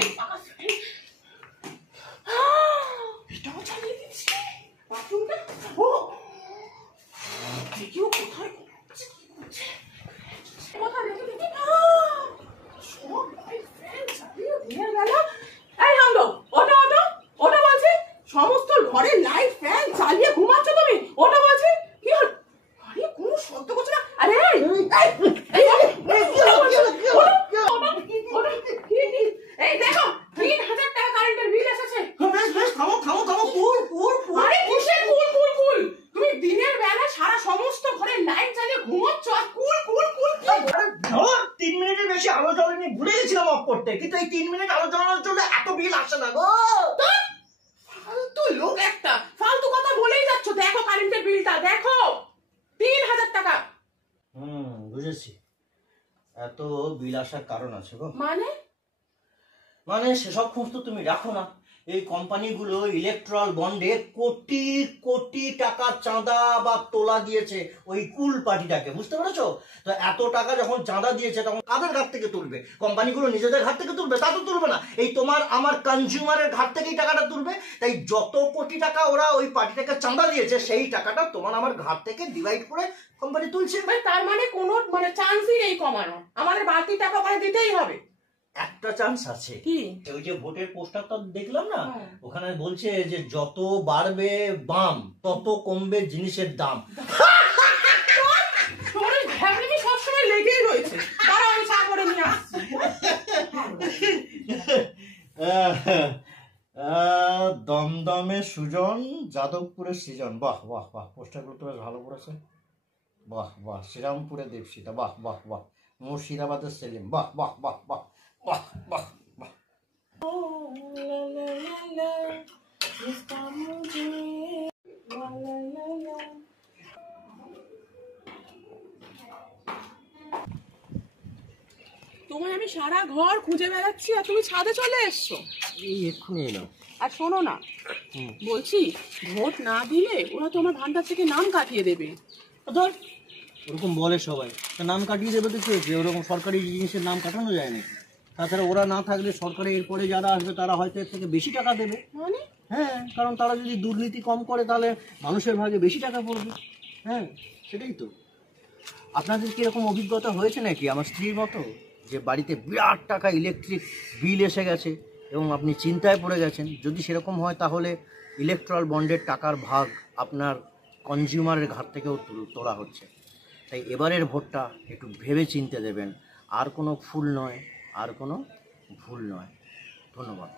Light পাকা এটাও চালিয়ে দিচ্ছি বাথরুমটা। ও কেউ কোথায় করছে কোথায় রেখে দেখি সব লাইট ফ্যান চালিয়ে দিনের বেলা। এই হামলো ওটা ওটা ওটা বলছে সমস্ত ঘরে লাইট ফ্যান চালিয়ে ঘুমাচ্ছ তুমি, ওটা বলছে কি হল? আরে কোনো শব্দ করছে না। আরে এই দেখো 3000 টাকা কারেন্টের বিল এসেছে। থামো থামো থামো, কুল কুল কুল। আরে কিসের কুল কুল কুল? তুমি দিনের বেলা সারা সমস্ত ঘরে লাইট জ্বালিয়ে ঘুমাচ্ছ আর কুল কুল কুল কি? আরে ধর 3 মিনিটের বেশি আলো জ্বালানি ভুলে গেছিলাম অফ করতে, কিন্তু এই 3 মিনিট আলো জ্বালানোর জন্য এত বিল আসে না গো। ফালতু লোক একটা, ফালতু কথা বলেই যাচ্ছ। দেখো কারেন্টের বিলটা দেখো 3000 টাকা। বুঝেছি, এত বিল আসার কারণ আছে গো। মানে সেসব খোঁজ তো তুমি রাখো না। এই কোম্পানিগুলো ইলেকট্রাল বন্ডে কোটি কোটি টাকা চাঁদা বা তোলা দিয়েছে ওই কুল পার্টিটাকে, বুঝতে পেরেছো? তো এত টাকা যখন চাঁদা দিয়েছে তখন কাদের ঘাট থেকে তুলবে? কোম্পানিগুলো নিজেদের ঘাট থেকে তুলবে? তা তো তুলবে না, এই তোমার আমার কনজিউমারের ঘাট থেকেই টাকাটা তুলবে। তাই যত কোটি টাকা ওরা ওই পার্টিটাকে চাঁদা দিয়েছে সেই টাকাটা তোমার আমার ঘাট থেকে ডিভাইড করে কোম্পানি তুলছে। তার মানে কোনো চান্সই নেই কমানো, আমাদের বাড়তি টাকা করে দিতেই হবে। একটা চান্স আছে। কি? ওই যে ভোটের পোস্টারটা দেখলাম না, ওখানে বলছে যে যত বাড়বে বাম তত কমবে জিনিসের দাম। সবসময় লেগেই রয়েছে, আমি চা করে নিয়ে আসছি। দমদমে সুজন, যাদবপুরের সৃজন। বাহ বাহ বাহ, পোস্টারগুলো তো বেশ ভালো করেছে। বাহ বাহ, শ্রীরামপুরে দেবসীতা। বাহ বাহ বাহ, মুর্শিদাবাদের সেলিম। বাহ বাহ বাহ বাহ বাহ বাহ বাহ। তোমায় আমি সারা ঘর খুঁজে বেড়াচ্ছি আর তুমি ছাদে চলে এসছো। এই এক্ষুনি এলাম। আর শোনো না, বলছি ভোট না দিলে ওরা তোমার ভান্ডার থেকে নাম কাটিয়ে দেবে। ধর ওরকম বলে সবাই, নাম কাটিয়ে দেবে তো কি, ওরকম সরকারি জিনিসের নাম কাটানো যায় নাকি? তাছাড়া ওরা না থাকলে সরকারে এরপরে যারা আসবে তারা হয়তো এর থেকে বেশি টাকা দেবে। মানে? হ্যাঁ, কারণ তারা যদি দুর্নীতি কম করে তাহলে মানুষের ভাগে বেশি টাকা পড়বে। হ্যাঁ, সেটাই তো। আপনাদের কি এরকম অভিজ্ঞতা হয়েছে নাকি আমার স্ত্রীর মতো, যে বাড়িতে বিরাট টাকা ইলেকট্রিক বিল এসে গেছে এবং আপনি চিন্তায় পড়ে গেছেন? যদি সেরকম হয় তাহলে ইলেকট্রাল বন্ডের টাকার ভাগ আপনার কনজিউমারের ঘাট থেকেও তোলা হচ্ছে। তাই এবারের ভোটটা একটু ভেবে চিন্তে দেবেন। আর কোনো ফুল নয়, আর কোনো ভুল নয়। ধন্যবাদ।